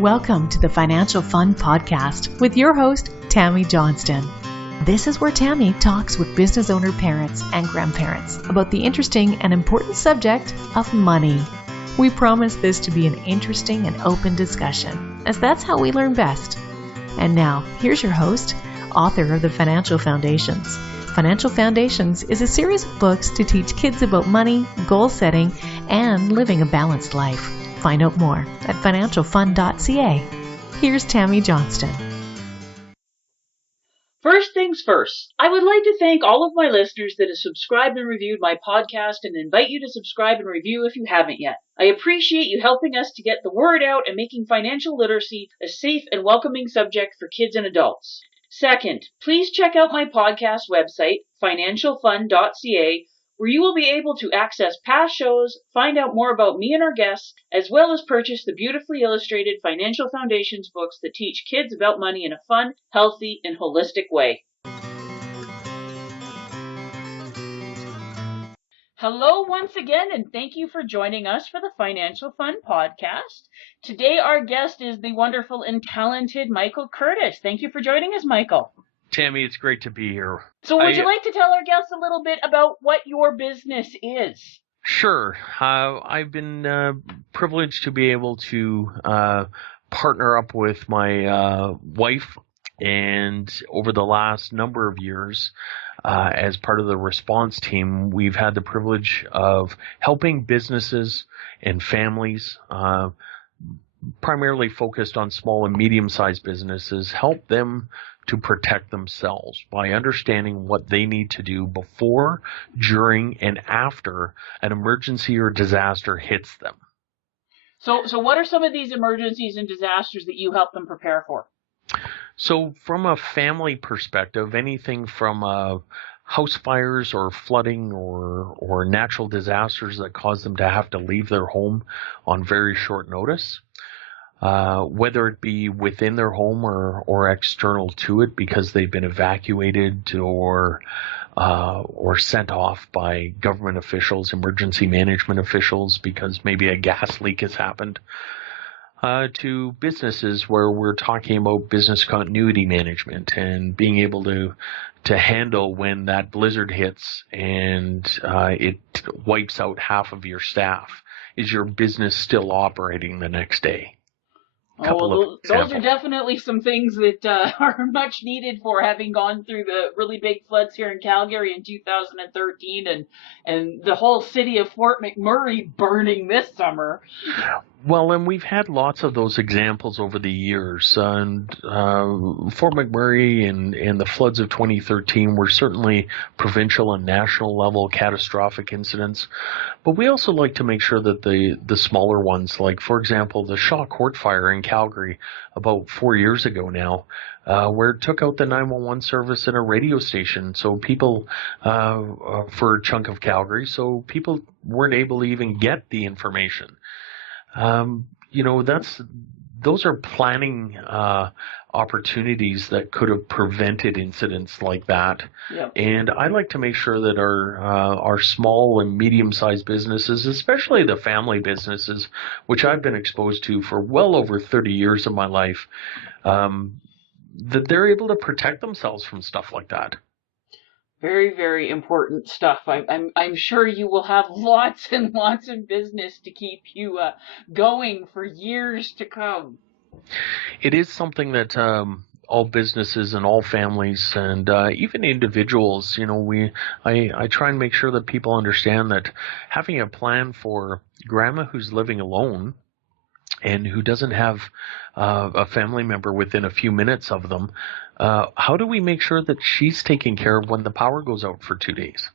Welcome to the Financial Fun Podcast with your host, Tammy Johnston. This is where Tammy talks with business owner parents and grandparents about the interesting and important subject of money. We promise this to be an interesting and open discussion, as that's how we learn best. And now, here's your host, author of the Financial Foundations. Financial Foundations is a series of books to teach kids about money, goal setting, and living a balanced life. Find out more at financialfun.ca. Here's Tammy Johnston. First things first, I would like to thank all of my listeners that have subscribed and reviewed my podcast and invite you to subscribe and review if you haven't yet. I appreciate you helping us to get the word out and making financial literacy a safe and welcoming subject for kids and adults. Second, please check out my podcast website, financialfun.ca, where you will be able to access past shows, find out more about me and our guests, as well as purchase the beautifully illustrated Financial Foundations books that teach kids about money in a fun, healthy, and holistic way. Hello once again, and thank you for joining us for the Financial Fun Podcast. Today our guest is the wonderful and talented Michael Curtis. Thank you for joining us, Michael. Tammy, it's great to be here. So would you like to tell our guests a little bit about what your business is? Sure. I've been privileged to be able to partner up with my wife, and over the last number of years, as part of the response team, we've had the privilege of helping businesses and families, primarily focused on small and medium-sized businesses, help them to protect themselves by understanding what they need to do before, during, and after an emergency or disaster hits them. So what are some of these emergencies and disasters that you help them prepare for? So from a family perspective, anything from house fires or flooding or natural disasters that cause them to have to leave their home on very short notice, whether it be within their home or external to it because they've been evacuated or sent off by government officials, emergency management officials, because maybe a gas leak has happened, to businesses where we're talking about business continuity management and being able to handle when that blizzard hits and it wipes out half of your staff. Is your business still operating the next day? Those are definitely some things that are much needed for having gone through the really big floods here in Calgary in 2013 and the whole city of Fort McMurray burning this summer. Well, and we've had lots of those examples over the years. And Fort McMurray and the floods of 2013 were certainly provincial and national level catastrophic incidents. But we also like to make sure that the smaller ones, like, for example, the Shaw Court fire in Calgary about 4 years ago now, where it took out the 911 service and a radio station. So people, for a chunk of Calgary, so people weren't able to even get the information. Those are planning opportunities that could have prevented incidents like that. Yep. And I like to make sure that our small and medium-sized businesses, especially the family businesses, which I've been exposed to for well over 30 years of my life, that they're able to protect themselves from stuff like that. Very, very important stuff. I'm sure you will have lots and lots of business to keep you going for years to come. It is something that all businesses and all families and even individuals, I try and make sure that people understand that having a plan for grandma who's living alone and who doesn't have a family member within a few minutes of them, how do we make sure that she's taken care of when the power goes out for 2 days?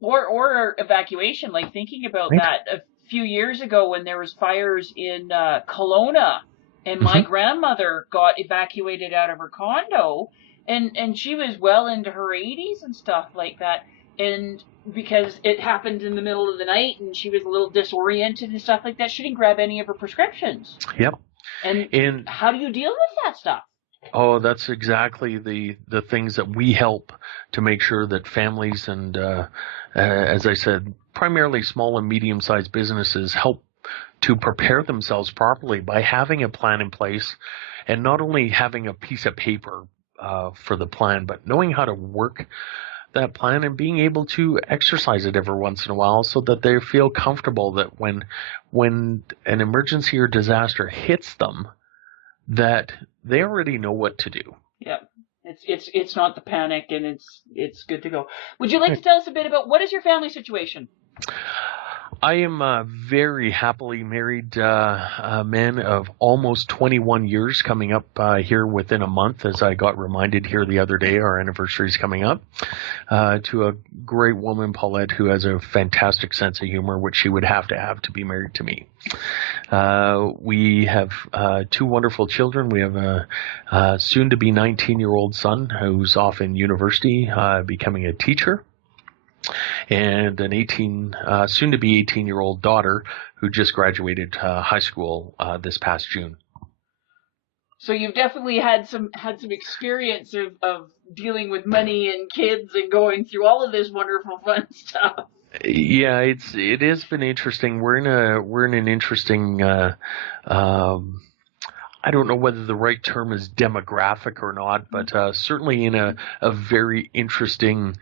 Or evacuation, like thinking about that a few years ago when there was fires in Kelowna, and my grandmother got evacuated out of her condo, and she was well into her 80s and stuff like that, and because it happened in the middle of the night and she was a little disoriented and stuff like that, she didn't grab any of her prescriptions. Yep. And how do you deal with that stuff? Oh, that's exactly the things that we help to make sure that families and, as I said, primarily small and medium-sized businesses help to prepare themselves properly by having a plan in place, and not only having a piece of paper for the plan, but knowing how to work that plan and being able to exercise it every once in a while so that they feel comfortable that when an emergency or disaster hits them, that they already know what to do. Yeah. It's not the panic, and it's good to go. Would you like to tell us a bit about what is your family situation? I am a very happily married man of almost 21 years, coming up here within a month, as I got reminded here the other day. Our anniversary is coming up, to a great woman, Paulette, who has a fantastic sense of humor, which she would have to be married to me. We have two wonderful children. We have a soon-to-be 19-year-old son who's off in university becoming a teacher, and an soon-to-be 18-year-old daughter who just graduated high school this past June. So you've definitely had some experience of dealing with money and kids and going through all of this wonderful fun stuff. Yeah, it has been interesting. We're in an interesting. I don't know whether the right term is demographic or not, but certainly in a very interesting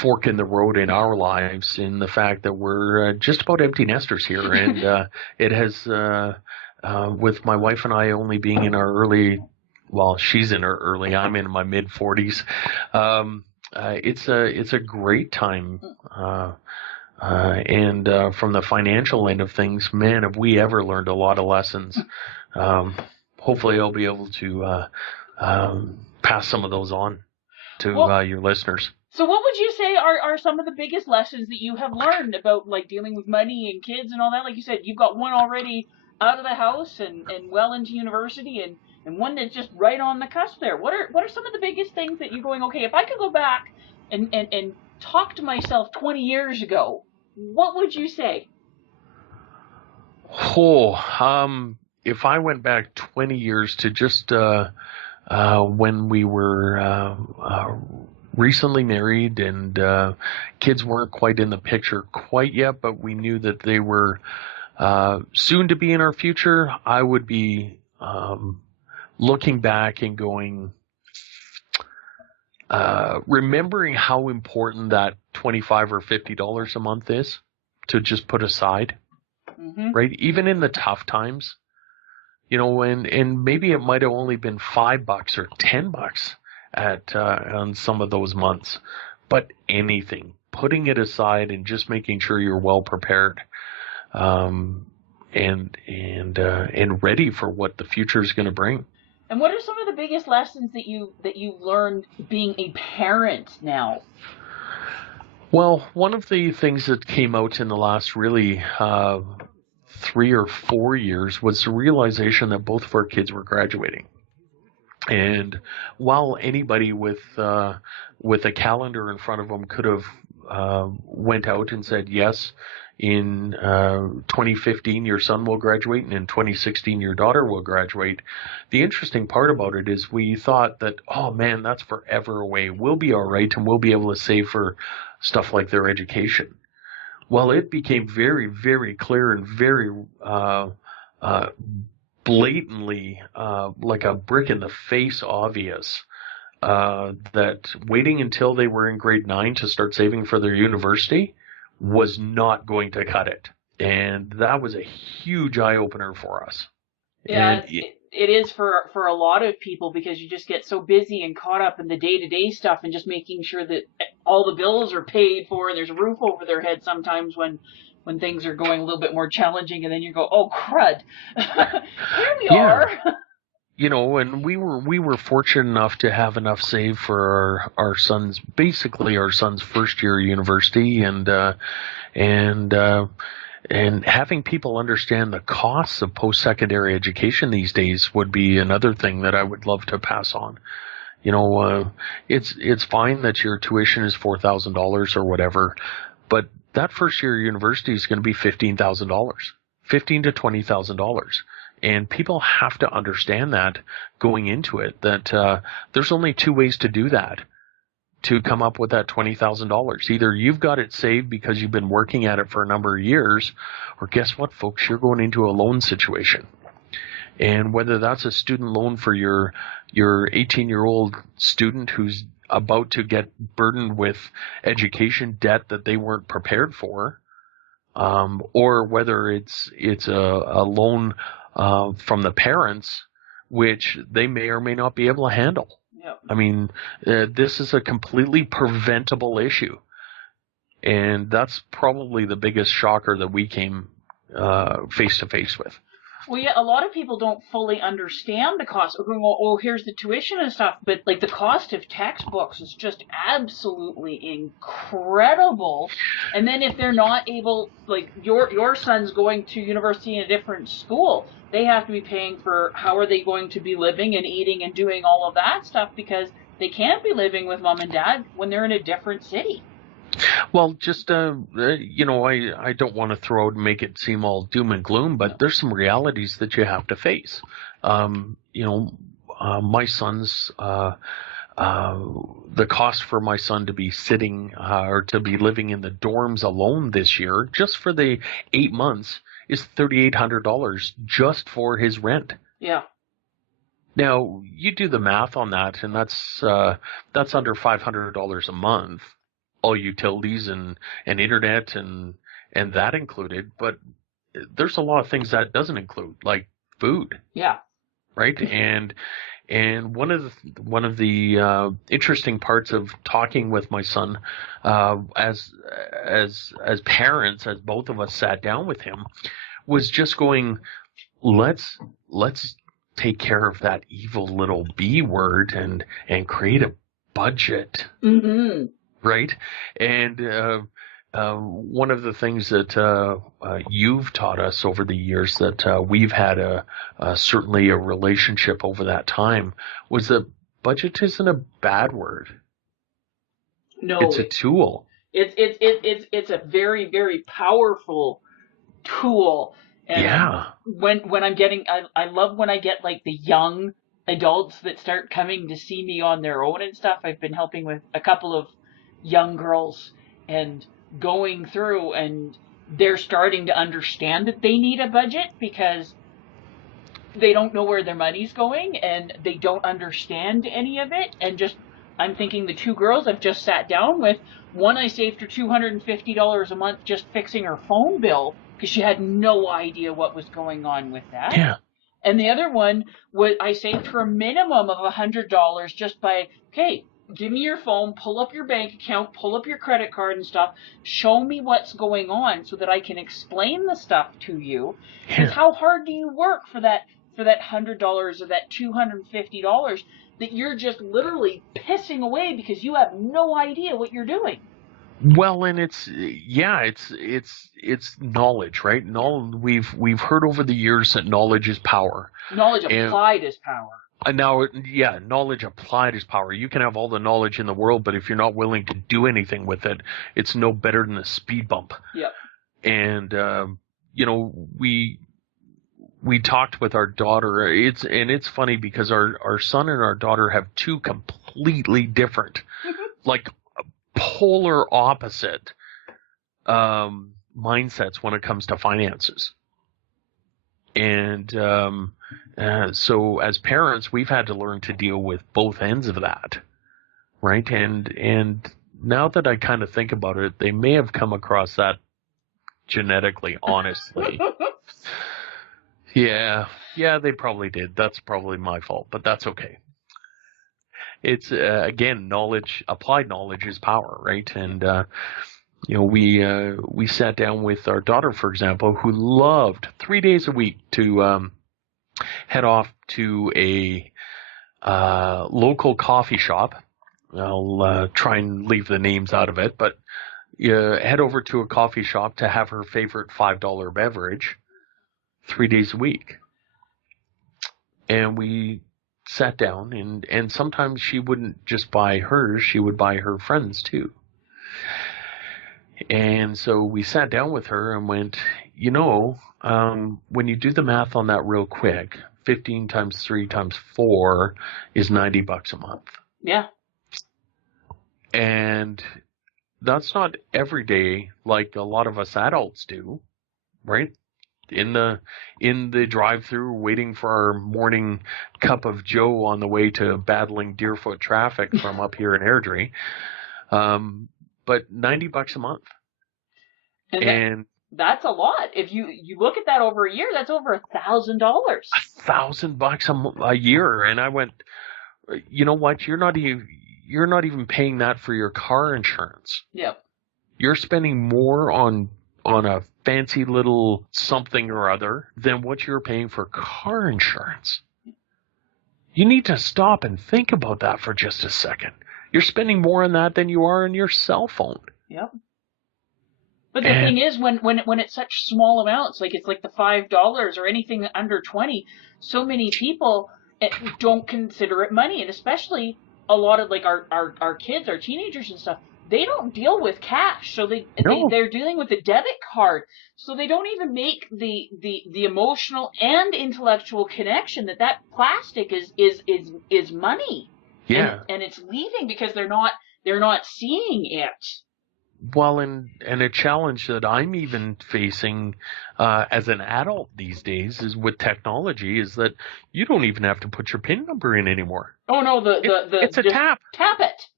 fork in the road in our lives, in the fact that we're just about empty nesters here. And it has, with my wife and I only being in our early, well, she's in her early, I'm in my mid-40s. It's a great time. And from the financial end of things, man, have we ever learned a lot of lessons. Hopefully I'll be able to pass some of those on to your listeners. So what would you say are some of the biggest lessons that you have learned about, like, dealing with money and kids and all that? Like you said, you've got one already out of the house and well into university, and one that's just right on the cusp there. What are some of the biggest things that you're going, okay, if I could go back and talk to myself 20 years ago, what would you say? If I went back 20 years to just when we were recently married and kids weren't quite in the picture quite yet, but we knew that they were soon to be in our future, I would be looking back and going, remembering how important that $25 or $50 a month is to just put aside, right? Even in the tough times. You know, and maybe it might have only been $5 or $10 on some of those months, but anything, putting it aside and just making sure you're well prepared, and ready for what the future is going to bring. And what are some of the biggest lessons that you learned being a parent now? Well, one of the things that came out in the last really 3 or 4 years was the realization that both of our kids were graduating. And while anybody with a calendar in front of them could have went out and said, yes, in 2015 your son will graduate, and in 2016 your daughter will graduate, the interesting part about it is we thought that, oh man, that's forever away. We'll be all right, and we'll be able to save for stuff like their education. Well, it became very, very clear and very blatantly, like a brick in the face obvious, that waiting until they were in grade 9 to start saving for their university was not going to cut it. And that was a huge eye-opener for us. Yeah, it is for a lot of people, because you just get so busy and caught up in the day-to-day stuff and just making sure that all the bills are paid for and there's a roof over their head sometimes when things are going a little bit more challenging, and then you go, oh, crud. Here we are. You know, and we were fortunate enough to have enough saved for our son's first year of university, and having people understand the costs of post-secondary education these days would be another thing that I would love to pass on. You know, it's fine that your tuition is $4,000 or whatever, but that first year of university is going to be $15,000, $15,000 to $20,000. And people have to understand that going into it, that there's only two ways to do that. to come up with that $20,000. Either you've got it saved because you've been working at it for a number of years, or guess what, folks, you're going into a loan situation. And whether that's a student loan for your 18-year-old student who's about to get burdened with education debt that they weren't prepared for, or whether it's a loan from the parents, which they may or may not be able to handle. Yep. I mean, this is a completely preventable issue. And that's probably the biggest shocker that we came face to face with. Well, yeah, a lot of people don't fully understand the cost. Oh, here's the tuition and stuff, but like the cost of textbooks is just absolutely incredible. And then if they're not able, like your son's going to university in a different school, they have to be paying for how are they going to be living and eating and doing all of that stuff because they can't be living with mom and dad when they're in a different city. Well, just, I don't want to throw out and make it seem all doom and gloom, but there's some realities that you have to face. My son's, the cost for my son to be sitting or to be living in the dorms alone this year, just for the 8 months, is $3,800 just for his rent. Yeah. Now, you do the math on that, and that's under $500 a month. All utilities and internet and that included, but there's a lot of things that doesn't include, like food. Yeah. Right. And one of the interesting parts of talking with my son, as parents, as both of us sat down with him, was just going, let's take care of that evil little B word and create a budget. Mm-hmm. Right. And one of the things that you've taught us over the years that we've had certainly a relationship over that time was that budget isn't a bad word. No, it's a tool. It's a very, very powerful tool. And yeah. When I'm getting, I love when I get like the young adults that start coming to see me on their own and stuff. I've been helping with a couple of young girls and going through, and they're starting to understand that they need a budget because they don't know where their money's going and they don't understand any of it. And just, I'm thinking the two girls I've just sat down with, one I saved her $250 a month just fixing her phone bill because she had no idea what was going on with that. Yeah. And the other one I saved her a minimum of $100 just by, okay, give me your phone, pull up your bank account, pull up your credit card and stuff, show me what's going on so that I can explain the stuff to you. Because how hard do you work for that $100 or that $250 that you're just literally pissing away because you have no idea what you're doing? Well, and it's knowledge, right? We've heard over the years that knowledge is power. Knowledge applied is power. Now, yeah, knowledge applied is power. You can have all the knowledge in the world, but if you're not willing to do anything with it, it's no better than a speed bump. Yep. And we talked with our daughter. It's funny because our son and our daughter have two completely different, like polar opposite mindsets when it comes to finances. And so as parents, we've had to learn to deal with both ends of that, right? And now that I kind of think about it, they may have come across that genetically, honestly. Yeah, they probably did. That's probably my fault, but that's okay. It's, again, knowledge, applied knowledge is power, right? And, we sat down with our daughter, for example, who loved 3 days a week to head off to a local coffee shop. I'll try and leave the names out of it, but head over to a coffee shop to have her favorite $5 beverage 3 days a week. And we sat down, and sometimes she wouldn't just buy hers, she would buy her friends too. And so we sat down with her and went, when you do the math on that real quick, 15 times 3 times 4 is $90 a month. Yeah. And that's not every day like a lot of us adults do, right? In the drive-through, waiting for our morning cup of Joe on the way to battling Deerfoot traffic from up here in Airdrie. But $90 a month. And that's a lot. If you look at that over a year, that's over $1,000. $1,000 a year. And I went, you know what? You're not even paying that for your car insurance. Yep. You're spending more on a fancy little something or other than what you're paying for car insurance. You need to stop and think about that for just a second. You're spending more on that than you are on your cell phone. Yep. But the thing is, when it's such small amounts, like it's like the $5 or anything under 20, so many people don't consider it money, and especially a lot of like our kids, our teenagers and stuff, they don't deal with cash, so they're dealing with a debit card, so they don't even make the emotional and intellectual connection that plastic is money. Yeah, and it's leaving because they're not seeing it. Well, and a challenge that I'm even facing as an adult these days is with technology is that you don't even have to put your PIN number in anymore. Oh no, it's a tap. Tap it,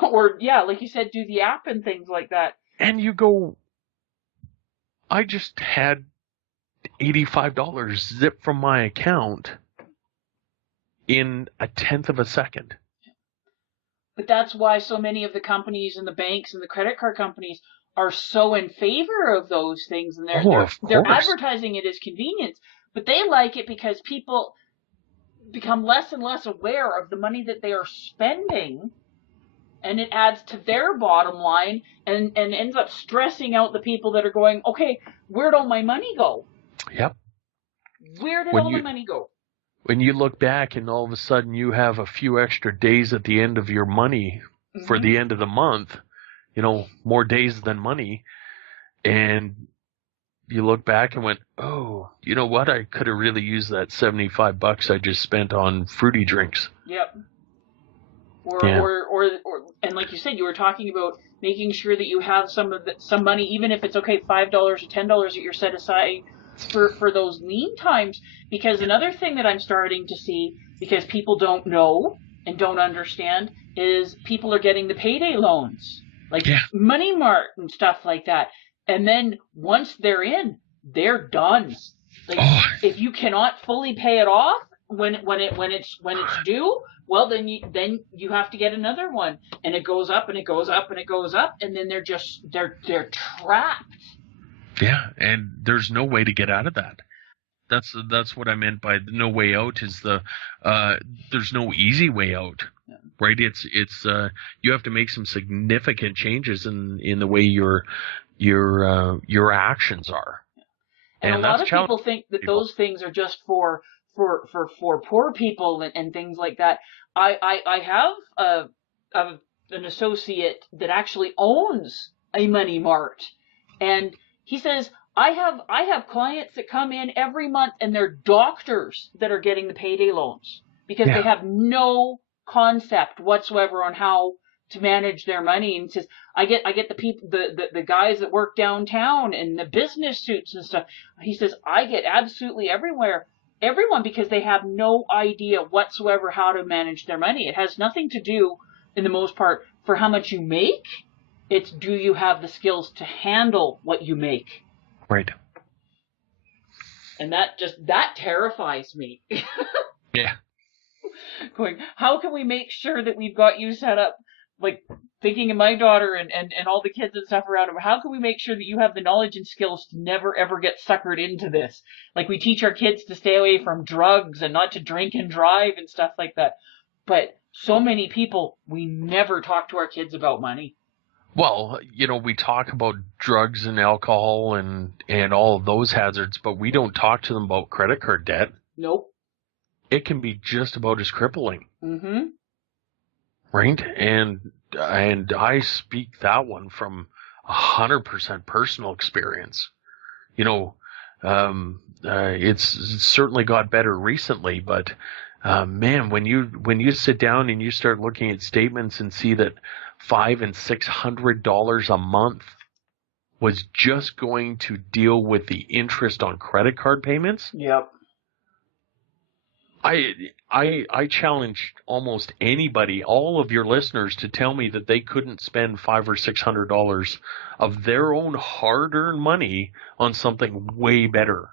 or yeah, like you said, do the app and things like that. And you go, I just had $85 zip from my account in a tenth of a second. But that's why so many of the companies and the banks and the credit card companies are so in favor of those things, and they're advertising it as convenience. But they like it because people become less and less aware of the money that they are spending, and it adds to their bottom line and ends up stressing out the people that are going, okay, where'd all my money go? Yep. Where did all the money go? When you look back and all of a sudden you have a few extra days at the end of your money for the end of the month, more days than money, and you look back and went, oh, you know what? I could have really used that $75 I just spent on fruity drinks. Yep. Or and like you said, you were talking about making sure that you have some money, even if it's okay, $5 or $10 that you're set aside for those lean times. Because another thing that I'm starting to see, because people don't know and don't understand, is people are getting the payday loans, like Money Mart and stuff like that. And then once they're in, they're done. Like if you cannot fully pay it off when it's due, well then you have to get another one, and it goes up and it goes up and it goes up, and then they're trapped. Yeah, and there's no way to get out of that. That's what I meant by no way out. Is there's no easy way out, right? It's you have to make some significant changes in the way your actions are. And a lot of people think that those things are just for poor people and things like that. I have an associate that actually owns a Money Mart, and he says, I have clients that come in every month, and they're doctors that are getting the payday loans because they have no concept whatsoever on how to manage their money. And says, I get the people, the guys that work downtown in the business suits and stuff. He says, I get absolutely everyone, because they have no idea whatsoever how to manage their money. It has nothing to do, in the most part, for how much you make. It's, do you have the skills to handle what you make? Right. And that terrifies me. Yeah. Going, how can we make sure that we've got you set up, like thinking of my daughter and all the kids and stuff around her, how can we make sure that you have the knowledge and skills to never ever get suckered into this? Like we teach our kids to stay away from drugs and not to drink and drive and stuff like that. But so many people, we never talk to our kids about money. Well, we talk about drugs and alcohol and all of those hazards, but we don't talk to them about credit card debt. Nope. It can be just about as crippling. Mm-hmm. Right? And I speak that one from 100% personal experience. It's certainly got better recently, but man, when you sit down and you start looking at statements and see that $500 and $600 a month was just going to deal with the interest on credit card payments. Yep. I challenge almost anybody, all of your listeners, to tell me that they couldn't spend $500 or $600 of their own hard-earned money on something way better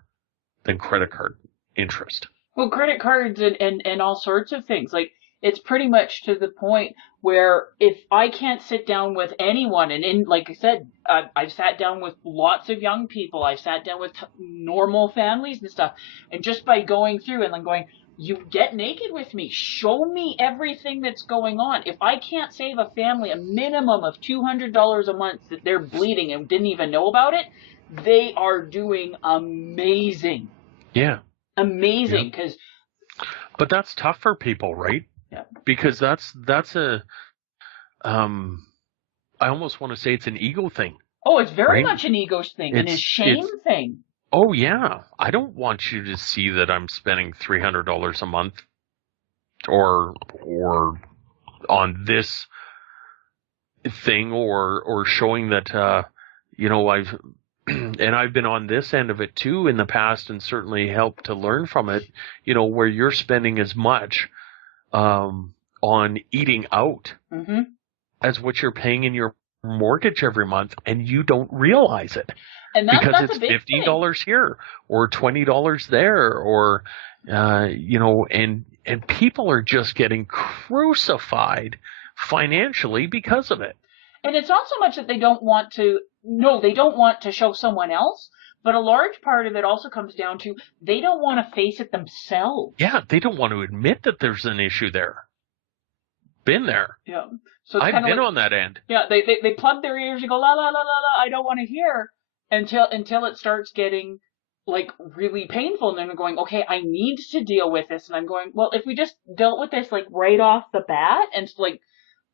than credit card interest. Well, credit cards and all sorts of things. Like, it's pretty much to the point where if I can't sit down with anyone, and like I said, I've sat down with lots of young people, I've sat down with normal families and stuff, and just by going through and then going, you get naked with me, show me everything that's going on. If I can't save a family a minimum of $200 a month that they're bleeding and didn't even know about it, they are doing amazing. Yeah. Amazing, because... But that's tough for people, right? Yeah. Because that's a, I almost want to say it's an ego thing. Oh, it's very right? much an ego thing and a shame thing. Oh, yeah. I don't want you to see that I'm spending $300 a month or on this thing or showing that, I've been on this end of it too in the past and certainly helped to learn from it, where you're spending as much on eating out as what you're paying in your mortgage every month, and you don't realize it. And because that's it's $15 here or $20 there, or and people are just getting crucified financially because of it. And it's not so much that they don't want to show someone else, but a large part of it also comes down to they don't want to face it themselves. Yeah, they don't want to admit that there's an issue there. Been there. Yeah. So I've been on that end. Yeah, they plug their ears and go, la, la, la, la, la, I don't want to hear, until it starts getting, like, really painful, and then they're going, okay, I need to deal with this, and I'm going, well, if we just dealt with this, like, right off the bat, and it's like,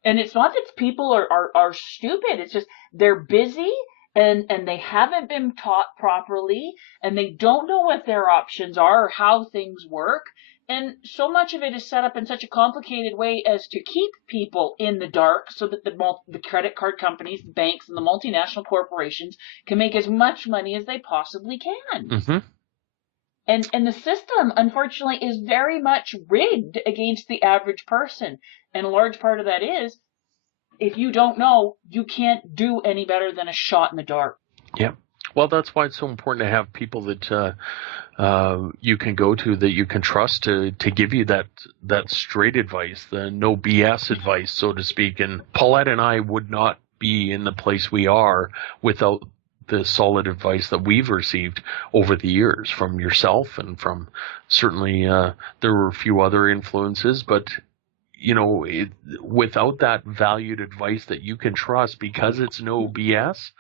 and it's not that people are stupid, it's just they're busy, and they haven't been taught properly, and they don't know what their options are or how things work. And so much of it is set up in such a complicated way as to keep people in the dark so that the credit card companies, the banks, and the multinational corporations can make as much money as they possibly can. Mm-hmm. And the system, unfortunately, is very much rigged against the average person. And a large part of that is, if you don't know, you can't do any better than a shot in the dark. Yeah. Well, that's why it's so important to have people that you can go to, that you can trust to give you that straight advice, the no BS advice, so to speak. And Paulette and I would not be in the place we are without the solid advice that we've received over the years from yourself and from certainly there were a few other influences, but without that valued advice that you can trust because it's no BS,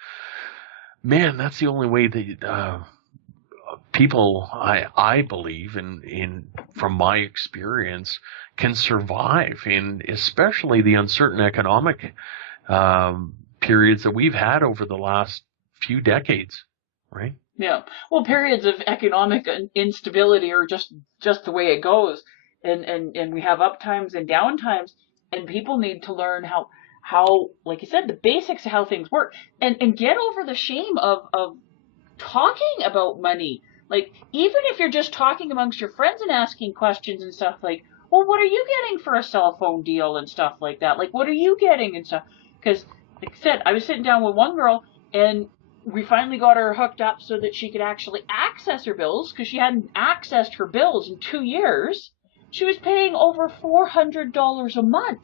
man, that's the only way that people, I believe, in from my experience, can survive in especially the uncertain economic periods that we've had over the last few decades, right? Yeah. Well, periods of economic instability are just the way it goes. And we have up times and down times, and people need to learn how, like you said, the basics of how things work, and get over the shame of talking about money. Like, even if you're just talking amongst your friends and asking questions and stuff, like, well, what are you getting for a cell phone deal and stuff like that? Like, what are you getting and stuff? Because, like I said, I was sitting down with one girl, and we finally got her hooked up so that she could actually access her bills, because she hadn't accessed her bills in 2 years. She was paying over $400 a month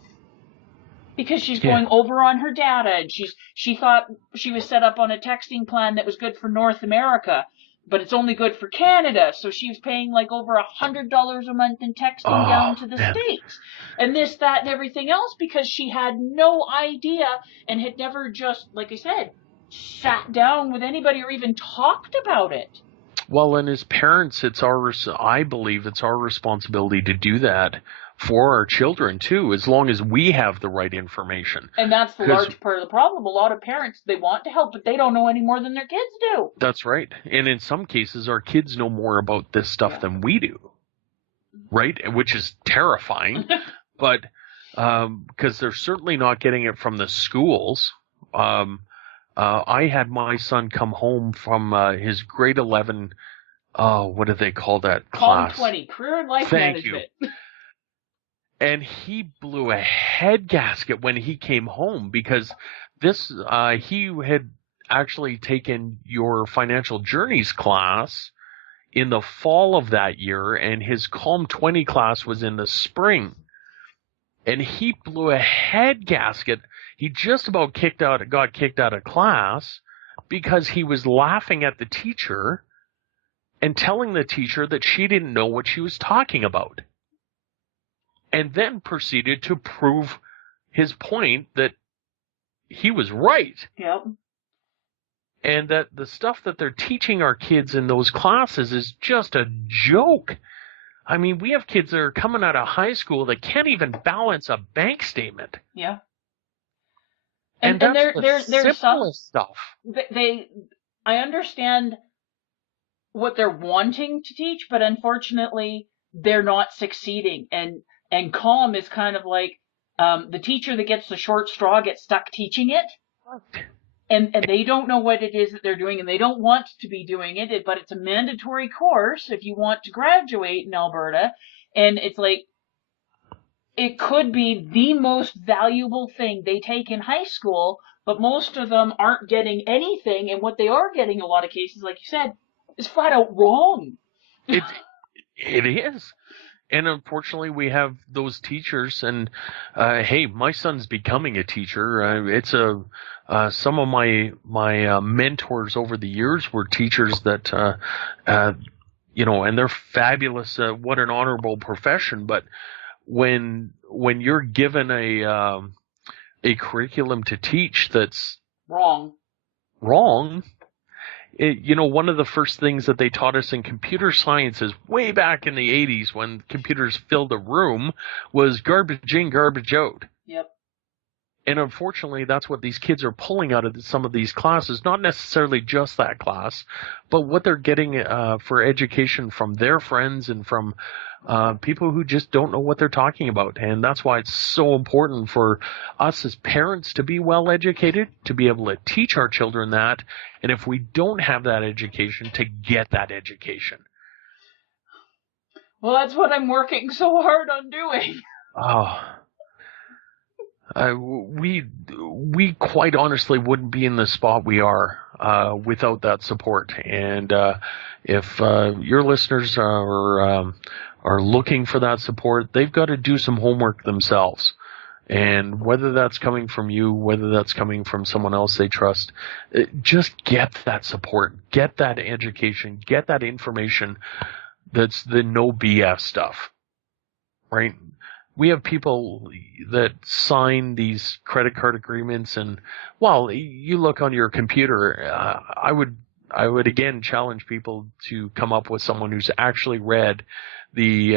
because she's going over on her data, and she thought she was set up on a texting plan that was good for North America, but it's only good for Canada. So she was paying like over $100 a month in texting down to the States, and this, that, and everything else, because she had no idea and had never, just like I said, sat down with anybody or even talked about it. Well, and as parents, I believe it's our responsibility to do that for our children too, as long as we have the right information. And that's the large part of the problem. A lot of parents, they want to help, but they don't know any more than their kids do. That's right. And in some cases, our kids know more about this stuff than we do, right? Which is terrifying. But because they're certainly not getting it from the schools. I had my son come home from his grade 11, what do they call that Column class? 20, Career and Life Thank Management. you. And he blew a head gasket when he came home because he had actually taken your Financial Journeys class in the fall of that year, and his Calm 20 class was in the spring. And he blew a head gasket. He just about got kicked out of class because he was laughing at the teacher and telling the teacher that she didn't know what she was talking about. And then proceeded to prove his point that he was right. Yep. And that the stuff that they're teaching our kids in those classes is just a joke. I mean, we have kids that are coming out of high school that can't even balance a bank statement. Yeah. And that's the simplest stuff. I understand what they're wanting to teach, but unfortunately, they're not succeeding. And Calm is kind of like the teacher that gets the short straw gets stuck teaching it. And they don't know what it is that they're doing, and they don't want to be doing it, but it's a mandatory course if you want to graduate in Alberta. And it's like, it could be the most valuable thing they take in high school, but most of them aren't getting anything, and what they are getting in a lot of cases, like you said, is flat out wrong. It is. And unfortunately, we have those teachers, and hey, my son's becoming a teacher. Some of my mentors over the years were teachers that, and they're fabulous. What an honorable profession. But when you're given a curriculum to teach that's wrong, one of the first things that they taught us in computer sciences way back in the 80s when computers filled a room was garbage in, garbage out. Yep. And unfortunately, that's what these kids are pulling out of some of these classes, not necessarily just that class, but what they're getting for education from their friends and from people who just don't know what they're talking about. And that's why it's so important for us as parents to be well educated, to be able to teach our children that. And if we don't have that education, to get that education. Well, that's what I'm working so hard on doing. We quite honestly wouldn't be in the spot we are without that support. And if your listeners are looking for that support, they've got to do some homework themselves. And whether that's coming from you, whether that's coming from someone else they trust, just get that support, get that education, get that information that's the no BS stuff, right? We have people that sign these credit card agreements, and well, you look on your computer. I would again challenge people to come up with someone who's actually read the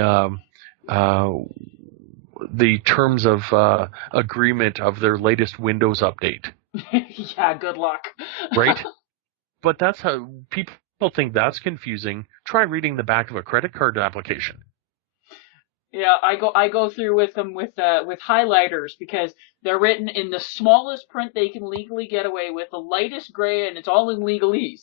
terms of agreement of their latest Windows update. Yeah, good luck. Right? But that's how people think that's confusing. Try reading the back of a credit card application. Yeah, I go through with them with highlighters because they're written in the smallest print they can legally get away with, the lightest gray, and it's all in legalese.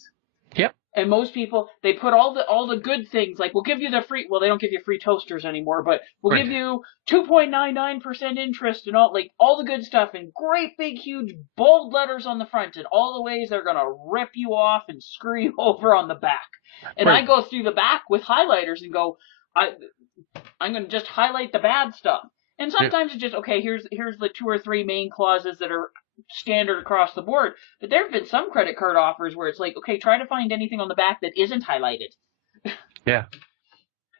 Yep. And most people, they put all the good things, like we'll give you the free, well, they don't give you free toasters anymore, but we'll give you 2.99% interest and all the good stuff in great big huge bold letters on the front and all the ways they're going to rip you off and screw you over on the back. And I go through the back with highlighters and go, I'm going to just highlight the bad stuff. And sometimes it's just, okay, here's the 2 or 3 main clauses that are standard across the board. But there have been some credit card offers where it's like, okay, try to find anything on the back that isn't highlighted. Yeah.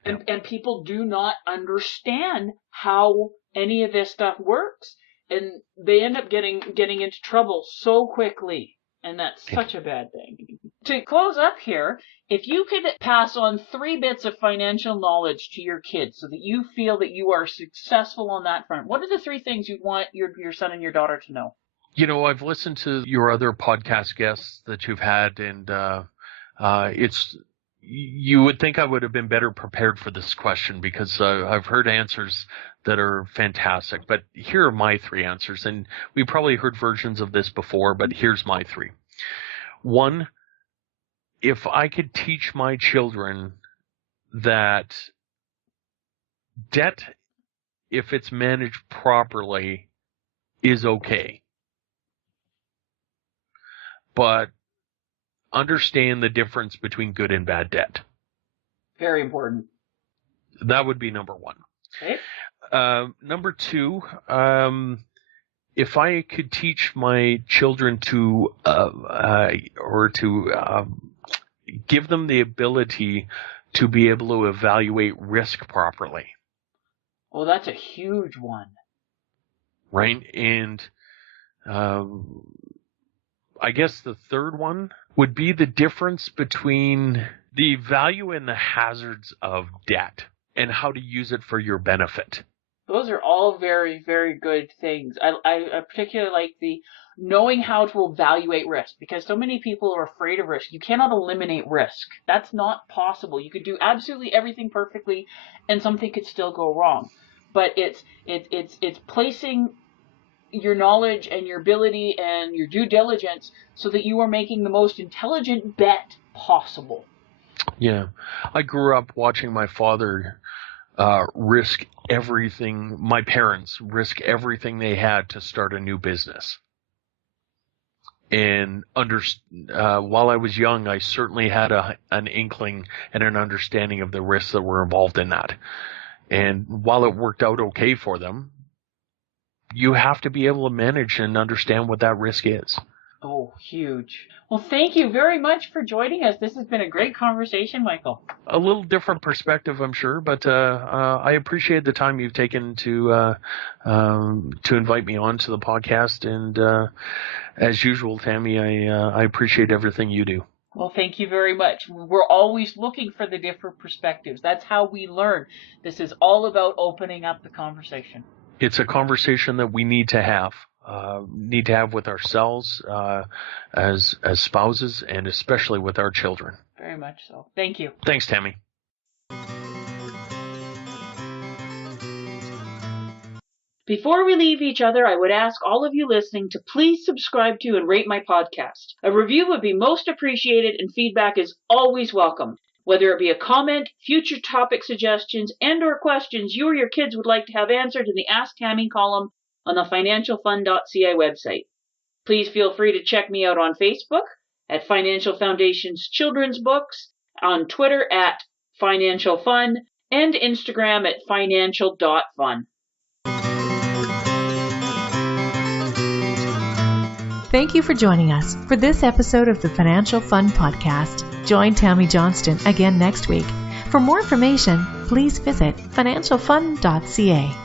And people do not understand how any of this stuff works. And they end up getting into trouble so quickly. And that's such a bad thing. To close up here, if you could pass on 3 bits of financial knowledge to your kids so that you feel that you are successful on that front, what are the 3 things you'd want your son and your daughter to know? I've listened to your other podcast guests that you've had, and it's, you would think I would have been better prepared for this question because I've heard answers that are fantastic. But here are my 3 answers. And we probably heard versions of this before, but here's my 3. 1, if I could teach my children that debt, if it's managed properly, is okay. But understand the difference between good and bad debt. Very important. That would be number 1. Okay. Number 2, if I could teach my children to give them the ability to be able to evaluate risk properly. Well, that's a huge one. Right? And I guess the third one would be the difference between the value and the hazards of debt and how to use it for your benefit. Those are all very, very good things. I particularly like the knowing how to evaluate risk, because so many people are afraid of risk. You cannot eliminate risk. That's not possible. You could do absolutely everything perfectly and something could still go wrong. But it's placing your knowledge and your ability and your due diligence so that you are making the most intelligent bet possible. Yeah. I grew up watching my father risk everything, my parents risk everything they had to start a new business. And while I was young, I certainly had an inkling and an understanding of the risks that were involved in that. And while it worked out okay for them, you have to be able to manage and understand what that risk is. Oh, huge. Well, thank you very much for joining us. This has been a great conversation, Michael. A little different perspective, I'm sure, but I appreciate the time you've taken to invite me on to the podcast. And as usual, Tammy, I appreciate everything you do. Well, thank you very much. We're always looking for the different perspectives. That's how we learn. This is all about opening up the conversation. It's a conversation that we need to have with ourselves as spouses, and especially with our children. Very much so. Thank you. Thanks, Tammy. Before we leave each other, I would ask all of you listening to please subscribe to and rate my podcast. A review would be most appreciated, and feedback is always welcome. Whether it be a comment, future topic suggestions, and or questions you or your kids would like to have answered in the Ask Tammy column on the financialfund.ca website. Please feel free to check me out on Facebook at Financial Foundation's Children's Books, on Twitter at Financial Fun, and Instagram at financial.fun. Thank you for joining us for this episode of the Financial Fun Podcast. Join Tammy Johnston again next week. For more information, please visit financialfun.ca.